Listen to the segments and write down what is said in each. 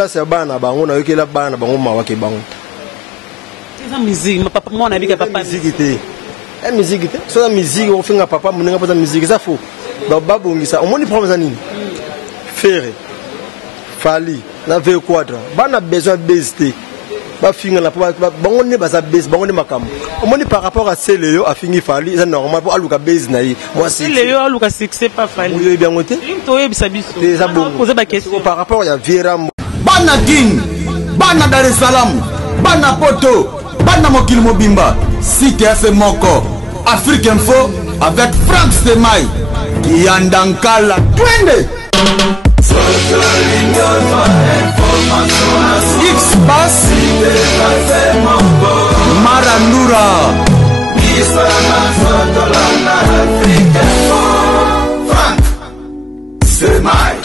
place ya bana bango na yokela bana bango mawake bango. C'est la musique, ma papa moi on a vu que papa musique était. La musique était. So la musique on fait nga papa mon nga pas la musique ça faux. Ba babongisa, on moni problème nini? Faire. Fali, na veille quadra. Bana besoin de BST. Ba finga la bango ne ba za base, bango ne makam. On moni par rapport à Céléo a fini Fali, c'est normal pour aluka base na yi. Moi c'est Céléo aluka succès pas Fali. Oui, bien noté. Toi bisabiso. Des abos. Poser ma question par rapport à Viera. Bana King, Bana Dar es Salaam, Bana Poto, Bana Mokil Mobimba, CTF Moko, Afrique Info avec Franck Stemai, Yandankala, Twende. X-Bass, Marandura, Franck Stemai.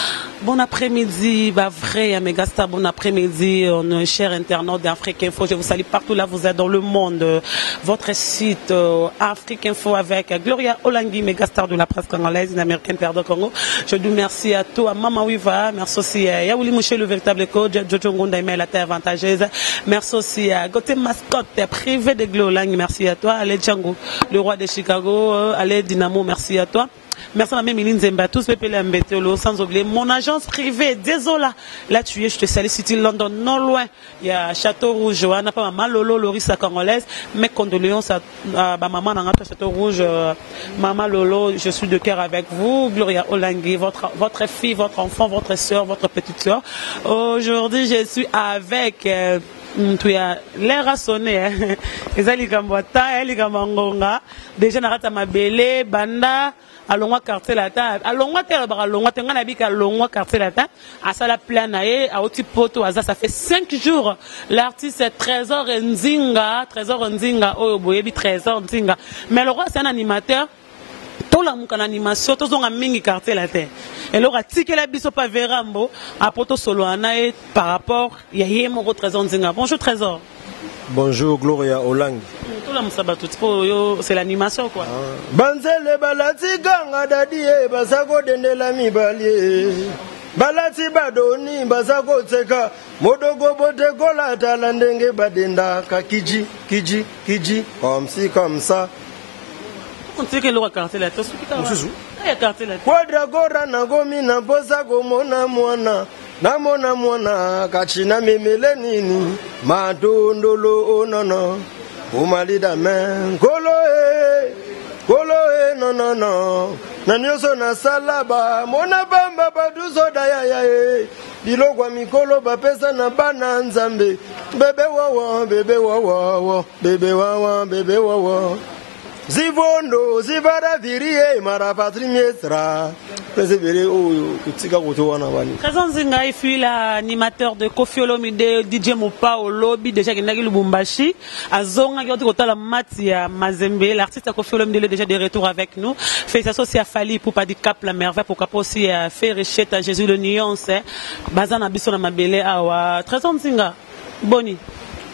Bon après-midi, bah vrai, Megastar, bon après-midi, chers internautes d'Afrique Info. Je vous salue partout là, vous êtes dans le monde. Votre site Afrique Info avec Gloria Olangui, Megastar de la presse congolaise, une américaine père de Congo. Je dis merci à toi, Mama Wiva. Merci aussi à Yaouli Mouché, le véritable coach, Jojo Ngunda, la terre avantageuse. Merci aussi à Gauthier Mascotte, privé de Gloria Olangui. Merci à toi. Allez Django, le roi de Chicago. Allez Dynamo, merci à toi. Merci à ma Méline Zemba, tous mes pélés Mbetelo, sans oublier mon agence privée, désolé. Là, tu es, je te salue, City London, non loin. Il y a Château Rouge, Johanna, pas maman, Lolo, Lorissa congolaise. Mes condoléances à ma maman dans Château Rouge, maman Lolo, je suis de cœur avec vous. Gloria Olangui, votre fille, votre enfant, votre soeur, votre petite soeur. Aujourd'hui, je suis avec. Tu as l'air à sonner. Les Aligambota, Aligamangonga, déjà Narata Mabele, Banda. Alongwa quartier la ta alongwa terre ba alongwa tenga na bika alongwa quartier la ta asala plan na ye a oti poto aza ça fait 5 jours l'artiste est Trésor Nzinga oyo boyebi Trésor Nzinga mais le roi c'est un animateur tout la muka animation to zonga mingi quartier la terre et le ratike la biso pa verambo a poto solo anae par rapport ya yemo Trésor Nzinga. Bonjour Trésor. Bonjour Gloria Olangui. C'est l'animation quoi. Banzele balati ganga dadie basako dendela mibali. Balati badoni basako tseka modogo bote kola talandenge badenda kakiji kiji comme si comme ça. On sait que le quartier là, tout ce qui t'a. Quadra gora na gomi na bosa gomona mwana. Namona mwana kachina memele nini madondolo onono umalida men kolo no nanyoso na salaba mona bamba baduso daya bilogwa mikolo bapesa na bana nzambe bebe wawa Zivondo, Zivara Virie, Mara Patrimiestra. Trésor Nzinga est l'animateur de Kofi Olomide, DJ Mopa au lobby, déjà qui n'a pas Lubumbashi. Azonga qui a dit la Matia Mazembe, l'artiste Kofi Olomide est déjà de retour avec nous. Fait associer à Fali pour pas dire Cap la merveille, pour pas aussi faire richette à Jésus le nuance. Bazana Bissona Mabele Awa. Trésor Nzinga, Boni.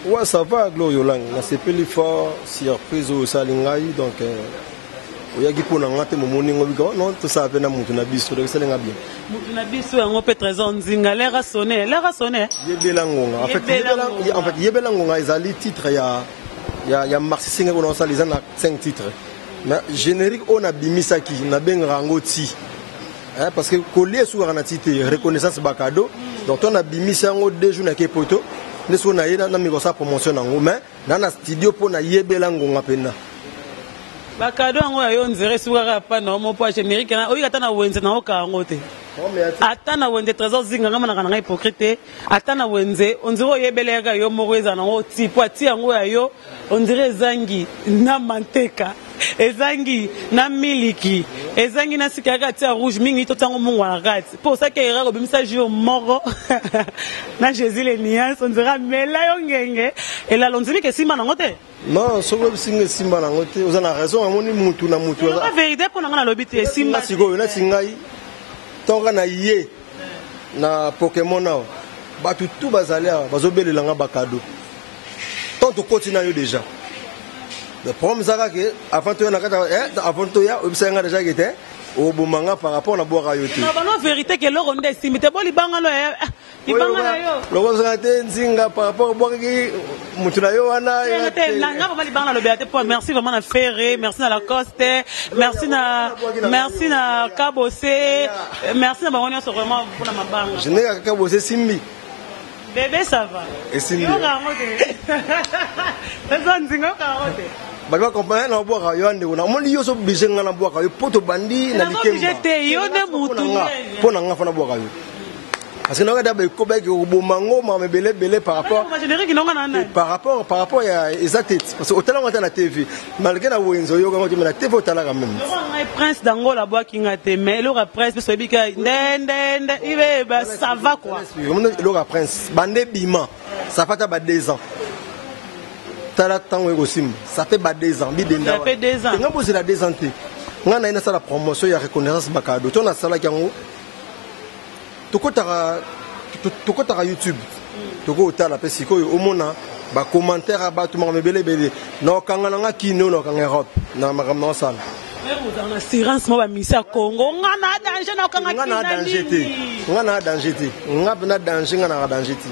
Ouais, ça va, Gloria Olangui. C'est plus fort, surprise au Salingaï, donc. Il y a qui pour n'engager mon moningo non tout ça vient à mon tunabiso donc c'est l'enga bien. Mon tunabiso on peut Trésor Nzinga l'air à sonner. Yebelangonga en fait Yebelangonga ils ont les titres il y a Marcy Singer on a les 5 titres. Mais générique on a bimisaki na bengangoti. Parce que coller sur un titre reconnaissance bakado donc on a bimisango deux jours na kepoto. Nous sommes dans la promotion mais dans le studio pour na Yebelangonga pena. Bakado ngo yo nzere suka pa na mo po générique na oyi atana wenze na oka ngote atana wenze Trésor Nzinga ngama na kana hypocrite atana wenze onziro yebelega yo moreza na ngo tipo ati ngo yo onzire zangi na manteka ezangi na miliki ezangi na sikaka tia rouge mingi to tango mungu na gati pour ça que ira ko bimisa jo moro na Jésus les nias onzira mela yo ngenge et la lonzimi ke simba na ngote. Non, ce que vous Simba Langote, vous avez raison, on est moutou na moutou. La vérité pour nous l'obité Simba. Si vous êtes singai, tant qu'on a yé na Pokémon na, bah tout basalia, bazobeli langa bakado. Tant tu continues déjà. Le problème c'est que avant toi observer déjà qui était au Boumanga par rapport à boire ayote. Non, la vérité que l'on est estimé, bon libanga Libanga na yo. Loko zate nzinga par rapport boki mutuna yo wana. Nga vraiment libanga na lobeate po merci vraiment na Ferré, merci na Lacoste, merci na Kabose, merci na bango so vraiment pour na mabanga. Je n'ai qu'à Kabose Simbi. Bébé ça va. Et Simbi. Yo ngamote. Besoin nzinga ngamote. Baka comprendre na boka yo ande ona moni yo so bisenga na boka yo poto bandi na likemba. J'étais yo de mutu. Pona nga fana boka yo. Parce que nous avons des cobayes qui ont belé par rapport à exact parce que autant on la TV malgré la Wenzo yo quand la TV autant la même le prince d'Angola bois qui ngate mais le prince so bika ndende il va ça va quoi le prince bande bima ça fait pas 2 ans tala tango ekosim ça fait pas 2 ans bidenda ça fait 2 ans nga poser la 2 ans te nga na ina sala promotion ya reconnaissance bakado to na sala kango tokotaka YouTube tokotala pe sikoyo omona ba commentaire ba tout monde belé na kanga na kino na kanga Europe na makambo na sala en assurance mo ba misa Congo ngana danger na kanga ngana danger te ngapna danger ngana danger te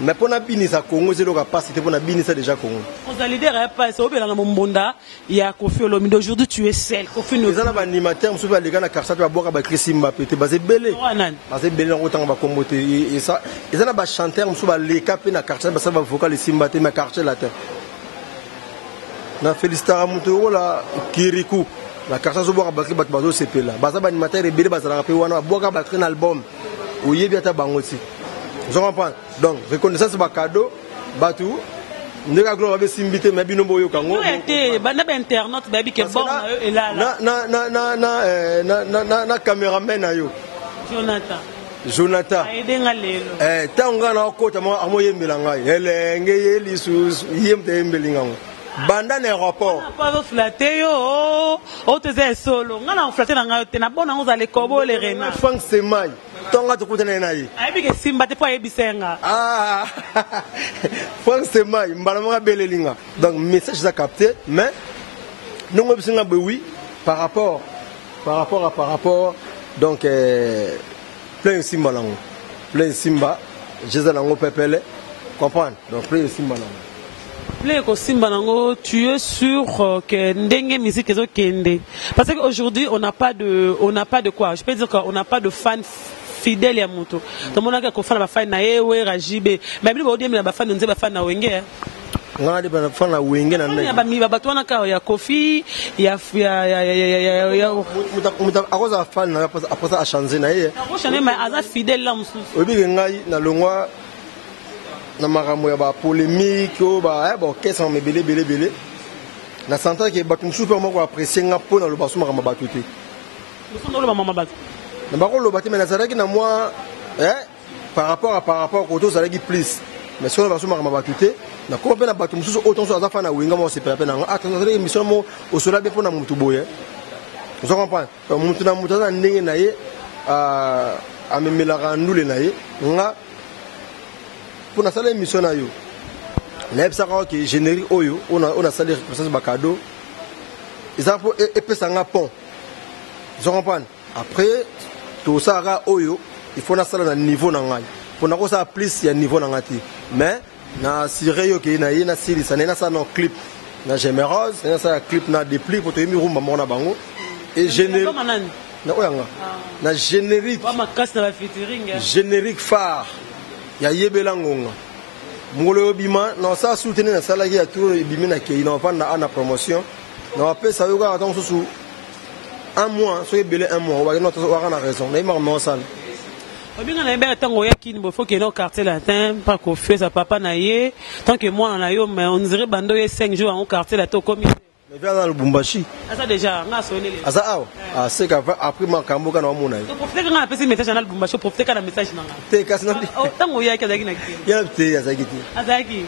mais pour na binisa Congo zelo ka passe te pour na binisa déjà Congo on a leader ya passe obela na mbonda ya Kofi Olomide aujourd'hui tu es seul Kofi no ezana ba animateur musu ba leka na karsa ba boka ba Chrisimba pe te bazé belé bazé belé na kotanga ba kombote et ça ezana ba chanteur musu ba leka pe na karsa ba sa ba vocal Simba te ma karsa la terre na Felicitara Mutoro la Kirikou la karsa zo boka ba bazo sepela baza ba animateur e belé bazala pe wana boka ba train album oyebi ata bangoti. Je comprends. Donc, reconnaissance c'est un cadeau. Batou. Nous avons un simbité, mais nous avons un cadeau. Nous avons internet, baby, qui est bon. Et là, na caméraman ayo. Jonathan. Tanga na kota mo amoye mbelanga. Elenge yelisusu yemte mbelinga. Banda na aéroport. Pas flatter yo. O te zé solo. Ngana flatter na ngayote na bona ngozale kobo le rena. Frank Semai. Tonga tukutana naye. Aibi ke Simba te pa yebisenga. Ah. Frank Semai mbala mga belelinga. Donc message ça capté mais nous bisenga oui par rapport donc plein Simba lango. Plein Simba, Jésus lango pepele. Comprendre. Donc plein Simba lango. Plein ko Simba nango, tu es sûr que ndenge musique ezo kende. Parce qu'aujourd'hui on n'a pas de quoi. Je peux dire qu'on n'a pas de fans fidèles à Muto. Tout le monde a fait la fan na ewe rajibe. Mais bien aujourd'hui la fan nze ba fan na wenge. Ngadi ba fan na wenge na ndenge. Ba mi ba batwana ka ya Kofi ya muta akoza fan na après ça a changé na ye. On change mais aza fidèle là mususu. Obi ngai na longwa na makambo ya ba polémique o ba bon qu'est-ce on me belé na santa ke batum super moko apprécier nga pona lo basu makambo batuté musundo lo mama batu na bako lo bati mais na zaraki na moi par rapport koto zaraki plus mais sur lo basu makambo batuté na ko pe na batum susu autant so azafa na winga mo se pe na attendre émission mo o sola be pona mutu boye vous comprenez mutu na mutu na ndenge na ye a memelaka ndule na ye nga pour la salle émission na yo na ça que générique oyo on a salé reconnaissance ba cadeau ils ont et peut ça pont vous comprenez après tout ça ra oyo il faut na salle na niveau na ngai pour na ko ça plus ya niveau na ngati mais na siré yo ke na siri ça na ça no clip na gémérose na ça clip na dépli pour te mi rumba mona bango et générique na oyanga na générique ba makasi na featuring générique phare ya yebela ngonga ngolo bima na sa soutenir na sala ya tour bimi na ke ina fa na ana promotion na pe sa yo ga attend sous un mois so yebele un mois wa notre wa na raison na ima mo sala obinga na yebela tango ya kini bo faut que no quartier latin pas ko fait sa papa na ye tant que moi na yo mais on dirait bando ye 5 jours en quartier latin comme mais vers dans le Lubumbashi asa déjà nga sonné les asa aw ah c'est après ma kambo kana mona to profiter nga pesi message na Lubumbashi profiter kana message na nga te kasna tango ya kazaki na ki ya te azaki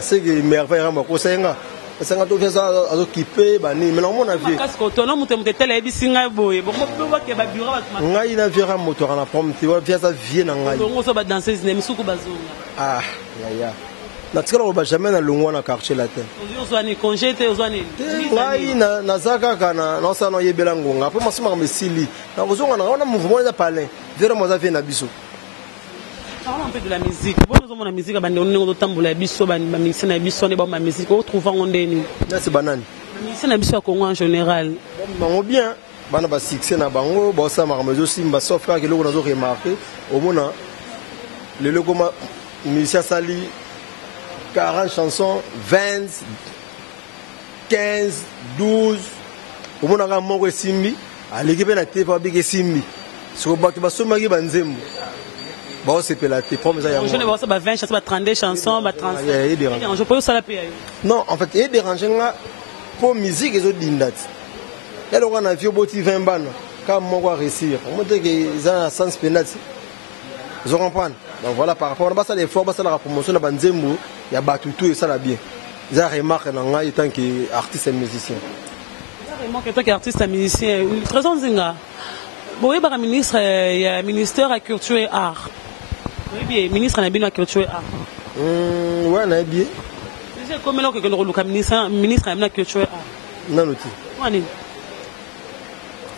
c'est que merveille ramba ko senga senga to fesa azokipe bani mais non na vie parce que to na muté tele bisinga boye bon ba ke ba bureau ba ngai na vira moto kana prompte wa via sa vie na ngai ngo so ba danseuse ne misuku bazonga ya na tikala ko ba jamais na longwa na quartier latin ozwani congé te ozwani ngai na zaka kana na sa no yebela ngonga après masoma ka mesili na kozonga na ona mouvement ya palais vera moza vie na biso Parlons un peu de la musique. Bon, nous avons la musique, on a tamboula, biso, musicien na biso, on a musique. On trouve en ondeni. Là c'est banane. Musicien na biso au Congo en général. Bon bien. Bana ba succès na bango, ba ça marmezo simba sauf que le on a remarqué au mona le logo musicien sali 40 chansons, 20 15 12 au mona ga mongo simbi, aleki pe na te pa bige simbi. So ba ba soma ki banzembo. Bon, c'est pélaté. Je ne vois pas 20 chansons, 32 chansons, 35. Je peux ça la payer. Non, en fait, il y a des rangements pour musique et autres dindat. Et là, on a vu beaucoup de 20 bandes. Quand on va réussir, on dit qu'ils ont un sens pénal. Ils comprennent. Donc voilà, par rapport à ça, les fois, la promotion de Banzembo, il y a battu tout et ça là bien. Ils ont remarqué en tant qu'artiste et musicien. Ils ont remarqué en tant qu'artiste et musicien. Très bien, bon, il y a un ministre, il y a un ministère de la culture et art. Oui, bien, ministre de la culture et art. Oui, on a bien. C'est comme là que le ministre de la culture et art. Non, non. Oui.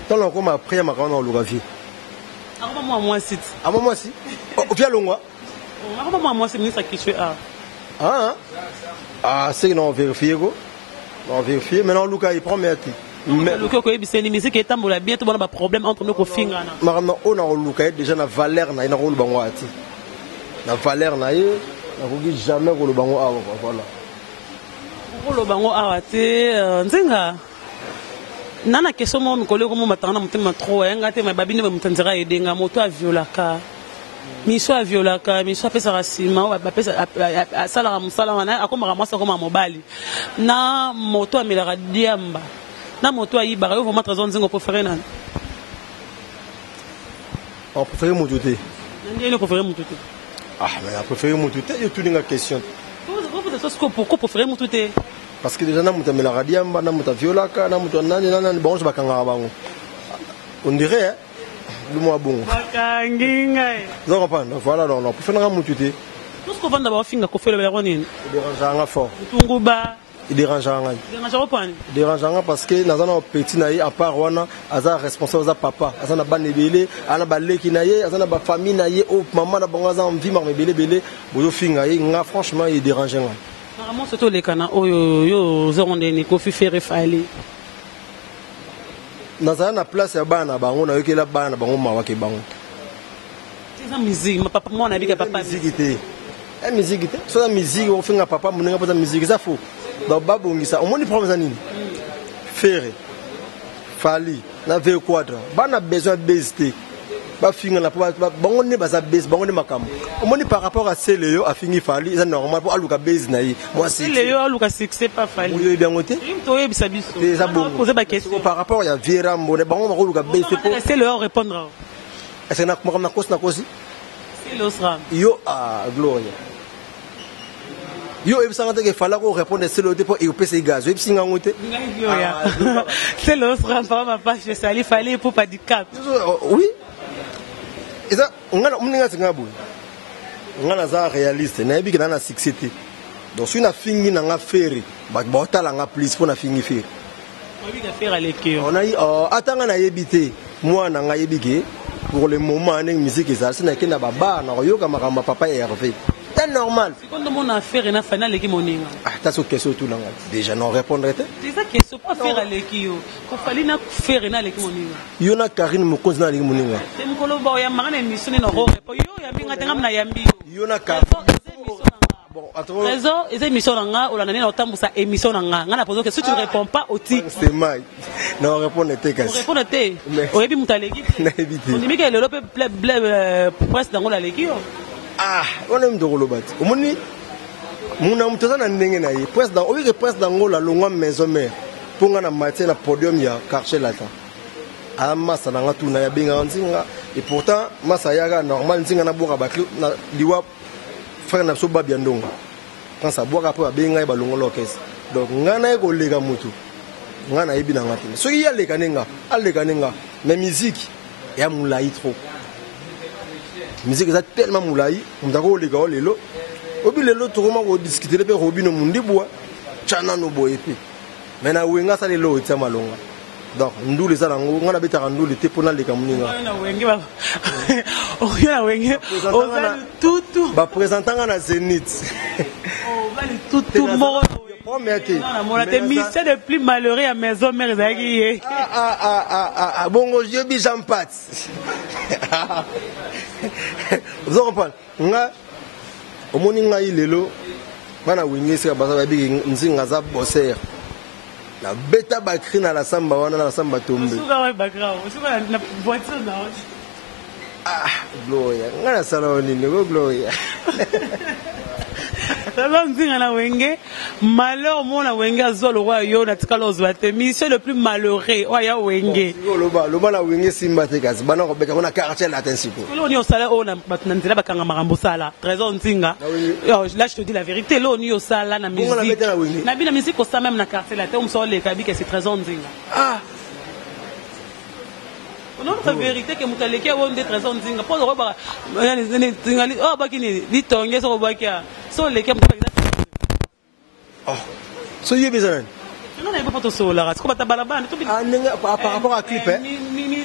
Tant qu'on m'a pris à ma grande holographie. Avant moi, c'est. Avant moi, si. Au pied, l'ongwa. Avant moi, c'est ministre de la culture et art. Ah, c'est qu'on a vérifié, quoi. On a vérifié. Maintenant, Lucas, il prend mes actes. Le cas où c'est une musique qui est tamboula bien, tout le monde a un problème entre nous et Finga. Maintenant, on a Lucas déjà la valeur, na rôle bangwati. La valeur na ye, na kogi jamais ko le bango awa voilà. Ko le bango awa te nzinga. Nana question mo mikolo ko mo matana mutima trop nga te mababine ba mutanzira edenga moto a violaka. Miso a violaka, miso a pesa rasima, ba pesa sala musala wana akoma mwasa koma mobali. Na moto a milaka diamba. Na moto a yibara yo vraiment très nzingo préféré nan. On préfère mototé. Ndiye le préféré mototé. Ah, mais on préfère mototé, il y a toute une question. Pourquoi préférer mototé? Parce que déjà, nous avons la radiamba, nous avons violaka, nous avons bon, je vais on dirait, hein, le mois bon. Vous comprenez? Voilà, on préfère la mototé. Tout ce qu'on va d'abord faire, qu'on fait le véronine. Il dérange fort. Il dérange parce que nous avons un petit naïe à part wana aza responsable za papa aza na ban ebele ana baleki naïe aza na ba famille naïe au maman na bango aza envie mar mebele bele boyo finga nga franchement il dérange nga vraiment surtout les kana oyo yo zondeni ko fi faire fali nazana na place ya bana bango na yokela bana bango mawa ke bango c'est ça musique ma papa moi na bika papa musique te et musique te so la musique on finga papa munenga pas musique ça faux. Donc babongisa on moni problème nini faire fali na ve quadra bana besoin best ba finga na bango ne baza best bango ne makambo on moni par rapport à celle a fini fali c'est normal pour aluka base na yi moi c'est celle aluka succès pas fali oui bien ngote to yebisa biso ça bon poser ba question par rapport ya Vera Mbone bango aluka base pour celle répondre est-ce na comme na kosi c'est l'osram yo a gloria yo ebisanga te fala ko répondre c'est le dépôt et au PC gaz yo ebisinga ngote c'est l'osram pas ma page de sali fallait pour pas du cap oui et ça on a mninga singa boy on a za réaliste na ebi kana na succès donc si na fingi na nga ferry ba botala nga please pour na fingi ferry oui ga faire avec on a atanga na yebité moi na nga yebike pour le moment na musique ça c'est na kenda baba na yoka makamba papa Hervé. C'est normal. C'est quand on a fait une finale qui moninga. Ah, t'as ce question tout là. Déjà non répondre. C'est ça question pas faire avec yo. Ko fali na faire une avec moninga. Yo na Karine Mokonzi na avec moninga. C'est mukolo ba ya mangana émission na ho. Yo ya binga tenga na yambi. Yo na Karine. Bon, attends. Raison, les émissions nga ou la nana otambusa émission nga. Nga na poser que si tu ne réponds pas au titre. C'est mal. Non répondre te kasi. Répondre te. Oyebi mutaleki. Na éviter. On dit que le lope presse dans la leki yo. Ah, on aime de rolobat. Omoni muna mutazana ndenge na ye. Président, au lieu que président ngola longwa maison mère. Pour nga na matière na podium ya quartier lata. Ah masa na ngatu na ya binga nzinga et pourtant masa yaga normal nzinga na boka bakli na liwa frère na so babia ndonga. Quand ça boka po binga ba longolo kesi. Donc ngana eko lega mutu. Ngana yebi na ngati. So ya leka nenga, aleka nenga. Mais musique ya mulai trop. Musique est tellement moulaï, on a les gars, les lots. Au bout de l'autre, on va discuter les Robino Mundi bois, Chana no boy. Maintenant, où est-ce que les lots sont malonga? Donc, nous les allons, on a bêta nous les té pour les camoufler. Bah présentant à Zénith. Tout monde. Mais c'est le plus malheureux à maison mère Zagui. Bon, je dis j'en passe. Vous comprenez? Au morning il est là. Bana wingi c'est baza bi nzinga za bosser. La beta bakri na la samba wana na la samba tombe. Suka wa background, suka na voiture na. Ah, Gloria. Ngana sala nini go Gloria. Nzinga na wenge, malheur mona wenge azolo wa yo na tikalo zwate. Monsieur le plus malheureux wa ya wenge. Loba na wenge simba te kazi bana ko beta na quartier la tensiko. Lo ni osala o na batunanzela bakanga makambo sala. Trésor Nzinga. Là je te dis la vérité, lo ni osala na musique. Na bi na musique osa même na quartier la te o mso le kabi que c'est Trésor Nzinga. Ah. Non, la vérité que mutaleki a des Trésor Nzinga. Pour le roba oh bakini li tonge so bakia. So le kem oh. So you besoin. Non, il faut pas se la race. Comment tu balabane tout par rapport à clip hein.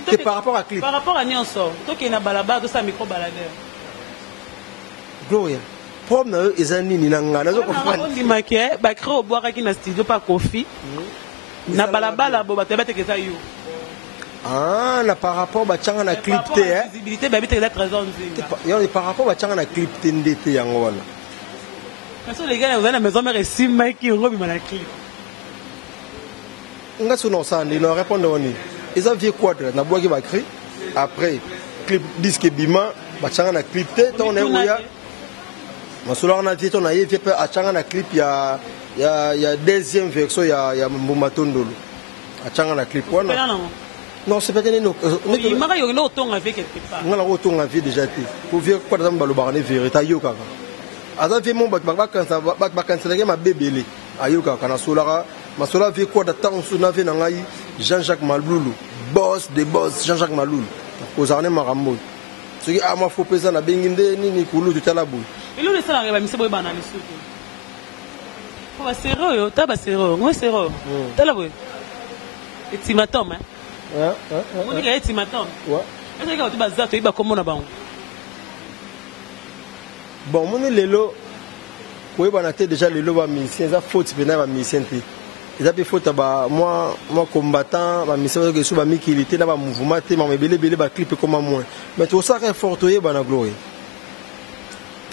C'est par rapport à clip. Par rapport à Nyonso. Toi qui na balaba tout ça micro baladeur. Gloria. Problème ezani ni nanga nazo comprendre. On dit maquet, ba créer au boire qui na studio pas coffee. Na balabala bo ba te bete que ça yo. Ah, na par rapport ba tchanga na clip te hein. Visibilité ba bete que Trésor Nzinga. Yo par rapport ba tchanga na clip te ndete yango wana. Parce que les gars, vous avez la maison mère et si mec qui robe ma clip. On a son ensemble, ils n'ont répondu au nid. Ils ont vu quoi de la boîte qui va créer. Après, clip disque bima, bah changa na clip te, ton est où ya. Ma soeur on a vu ton aïe, fait à changa na clip, il y a deuxième version, il y a Mbumatondolo. À changa na clip quoi non? Non, c'est pas que nous. Il m'a eu autant avec quelque part. On a autant avec déjà été. Pour voir quoi dans le barane vérité yo kaka. Aza vi mon bak kansa ma bébélé ayoka kana solara ma sola vi quoi da temps suna vi na ngai Jean-Jacques Maloulou boss des boss Jean-Jacques Maloulou ozarne marambo ce qui a ma faut pesa na benginde ni kulu tutalabu ilo le sala ba misebo ba na lisuku ko ba sero yo ta ba sero ngo sero talabu etimatom hein on dit etimatom ouais est-ce que tu ba zato iba komona bango. Bon, mon lelo, oui, on a déjà le lot musicien, ça faute venir à musicien. Ils avaient faute à moi combattant, ma mission que sous ma milité là, mouvement, ma belé clip comme moi. Mais tout ça est fort, oui, bana gloire.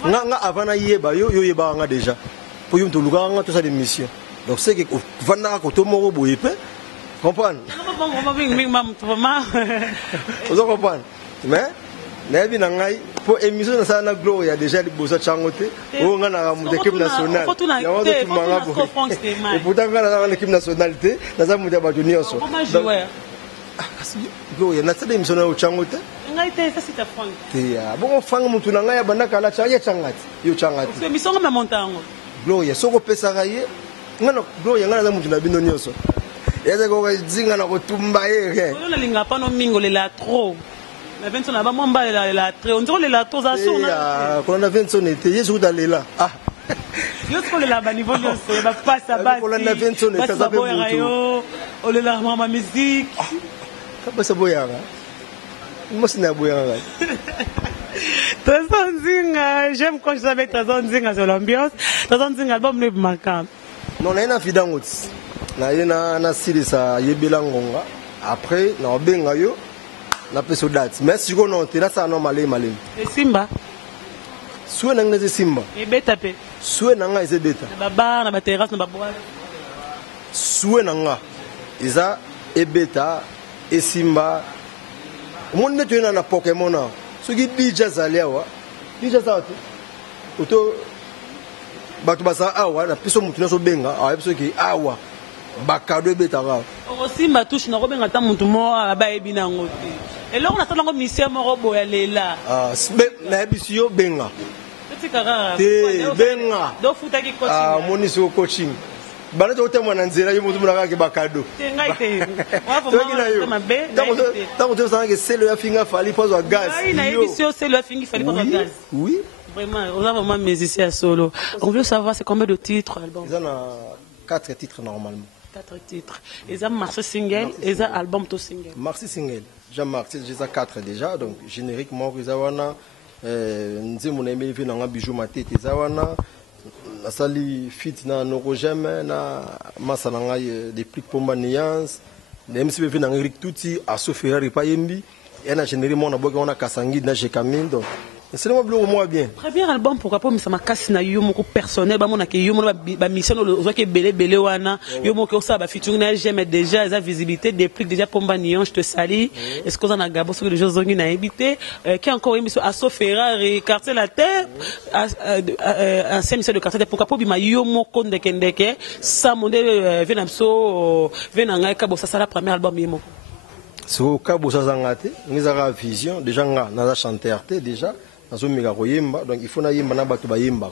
Nga avant na yeba yo yeba nga déjà. Pour yum to lugar nga tout ça des missions. Donc c'est que vanda ko to moro boye pe. Comprendre? Vous comprenez? Mais Nabi Nangai, pour émission de ça, il y a déjà des beaux changotés. On a l'équipe nationale. Et pourtant, on a l'équipe nationale. On a l'équipe nationale. Il y a des émissions de changoté. Bon, on fait un peu de temps. Il y a des changotés. Émission de montagne. Gloria, si on peut s'arrêter, Gloria, on a des changotés. Il y a des changotés. On a pas de mingo, la trop. Mais Vincent n'a pas mon bal la très on dirait la tous à son quand on a Vincent était hier sur d'aller là ah je suis là bas niveau il va pas ça bas on a Vincent était ça beau on est là ma musique ça ça boyanga moi c'est na boyanga Trésor Nzinga j'aime quand je savais Trésor Nzinga sur l'ambiance Trésor Nzinga album ne marquant non na vidangot na silisa yebela ngonga après na benga yo na peso date mais si on est là ça normal malé et Simba soué na ngeze Simba et beta pe soué na nga eze beta baba na ba terrasse na ba bois soué na nga eza e beta e Simba mon neto na Pokémon na ce qui bija zaliawa bija zate auto bato basa awa na peso mutu na so benga awa peso ki awa bakado beta ga Simba touche na robenga ta mutu mo aba ebina ngote et là on attend encore ministère moko boya lela ah na bisio benga tikara benga do futa ki coaching ah moniso coaching bana to tema na nzela yo mutu muna ka bakado tenga ite wa vraiment ma be tant que ça que c'est le finga fali pose au gaz oui na émission c'est le finga fali pose au gaz oui vraiment on a vraiment musicien solo on veut savoir c'est combien de titres album ils en a 4 titres normalement 4 titres. Ils ont marché single, ils ont album tout single. Marché single. J'ai marqué déjà 4 déjà. Donc, génériquement, ils ont mon ami vient dans un bijou maté, ils ont sali fit na Norogem, na masananga des plics pour ma nuance. Même si vient dans Eric Touti, à Sofia Ripayembi, et na généralement on a beaucoup on a Kassangi, na Jekamin donc. C'est le moins bien. Premier album, pourquoi pas, mais ça m'a cassé na yo moko personnel, bah mon a que yo mon ba mission le zo que belé wana, yo mon que ça ba featuring j'aime déjà la visibilité des plugs déjà Pomba Nion, je te salue. Est-ce que vous en a gabo sur les jeux zongi na habité, qui a encore émission Asso Ferrari, quartier la terre, ancien mission de quartier pourquoi pas bima yo moko ndekendeke, ça mon vient so vient ngai kabo ça la premier album yemo. C'est au cas où ça s'engage, nous avons vision déjà nous avons chanté déjà. Donc il faut na yemba na batu ba yemba.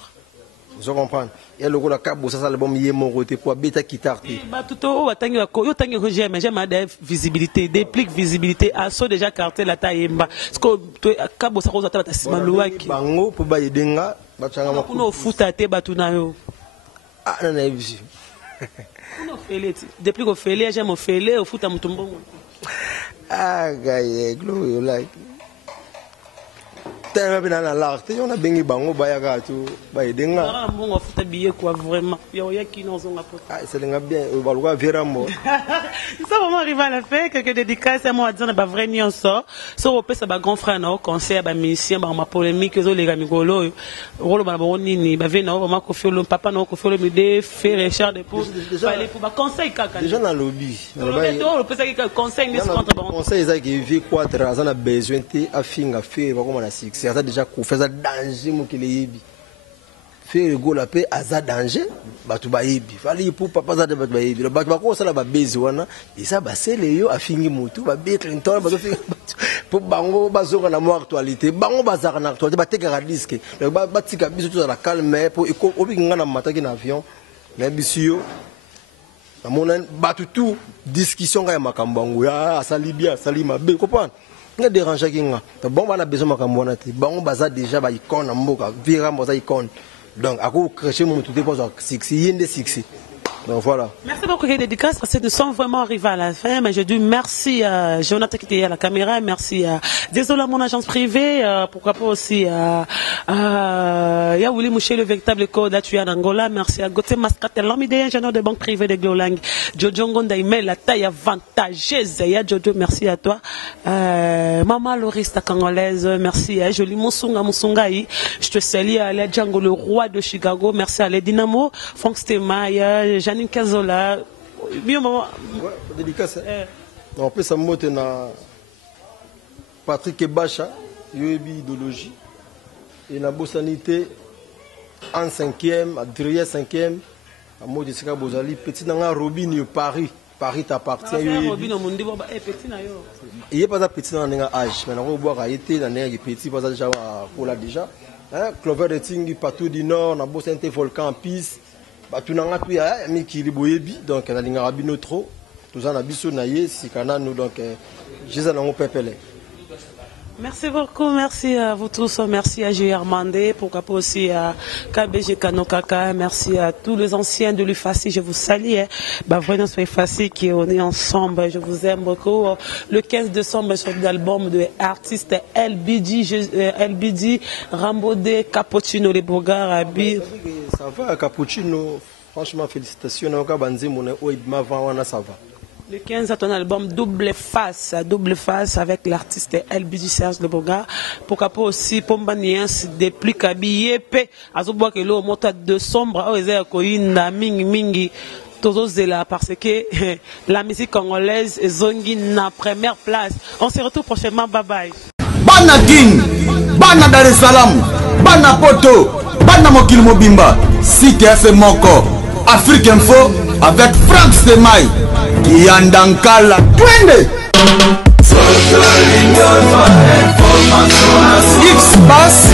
Vous comprenez? Et le gros la cabo ça l'album yemo côté pour beta guitare. Ba tout o atangi ko yo tangi j'aime des visibilité, des plics visibilité asso déjà cartel la ta yemba. Parce que cabo ça ko ta simaluaki. Bango pour ba yedenga ba changa ma kuno futa te batu na yo. Ah na vision. Kuno fele depuis ko fele j'aime fele au futa mutumbongo. Ah gaye glow like on a l'art, on a bien bango bayaga tout, bayedenga. On a fait billet quoi vraiment. Il y a qui nous ont apporté. Ah c'est bien, on va le voir vraiment. Ça vraiment arrivé à la fin, quelques dédicaces à moi disant bah vrai ni on sort. So on peut ça bah grand frère non conseil bah mission bah ma polémique les les amigolo. Rolo bah nini bah vient non vraiment confier le papa non confier le m'aider faire Richard de pour aller pour bah conseil kaka. Déjà dans le lobby. On peut ça que conseil n'est contre bon. Conseil ça qui vit 4 ans on a besoin de affinga faire comme on a six. C'est déjà qu'on fait ça danger mon qu'il est faire le go la paix à ça danger batu ba yebi fallait pour papa ça de batu ba yebi le batu ba ko ça la ba bezi wana et ça ba c'est les yo afingi motu ba betre intone ba pour bango ba zoka na mo actualité bango ba zaka na actualité ba tekara disque ba tika biso tout la calme pour obinga na mataki na avion mais bisio na mona batu tout discussion ga ya makambo ya sali bien sali mabe comprendre nga déranger kinga to bon bana besoin makambo na te bon baza déjà ba icône na mboka vira mboza icône donc à quoi cracher mon tout dépose 6 yende 6 donc voilà. Merci beaucoup les dédicaces parce que nous sommes vraiment arrivés à la fin mais je dis merci à Jonathan qui était à la caméra, merci à désolé à mon agence privée, pourquoi pas aussi à Yaouli Mouché le véritable code là tu es en Angola, merci à Gauthier Mascatel l'homme idéal ingénieur de banque privée de Glolang, Jojo Ngonda email la taille avantageuse, ya Jojo merci à toi, Maman Lorista congolaise, merci à Jolie Moussungaï, je te salue à la Django le roi de Chicago, merci à les Dynamo, Frank Stemaille, Janine Kazola, bien maman. Ouais, dédicace. On peut s'amoter na Patrick Ebacha, Yoebi idéologie et na Bossanité en 5e, Adrien 5e, à mot de Sika Bozali, petit dans Robin Paris. Paris t'appartient. Robin au monde petit na yo. Il est pas petit dans un âge, mais on va boire à été dans un petit pas déjà pour là déjà. Hein, Clover de Tingi partout du nord, na Bossanité volcan en piste. Tu n'as pas mis qui boyebi donc on a l'ingarabi trop tout ça on a biso naie si kana nous donc j'ai ça dans mon pépele. Merci beaucoup, merci à vous tous, merci à J. Armandé, pourquoi pas aussi à KBG Kanokaka, merci à tous les anciens de l'UFACI, je vous salue. Bah vraiment c'est UFACI qui on est ensemble, je vous aime beaucoup. Le 15 décembre sur l'album de l'artiste LBD, Rambodé, Cappuccino, les Bourgars, ça va Cappuccino, franchement félicitations, on a banzi mon oibma va ça va. Le 15 à ton album Double Face avec l'artiste LBD Serge Le Boga. Pourquoi pas aussi Pomba Niens des plus habillés pe azoboa que l'eau monte de sombre au ezé koinda mingi tozo zela parce que la musique congolaise est zongi na première place. On se retrouve prochainement, bye bye. Bana King, Bana Dar es Salaam, Bana Poto, Bana Mokil Mobimba, Cité FM Moko, Afrique Info avec Frank Semaï. Yandankala twende X-Bass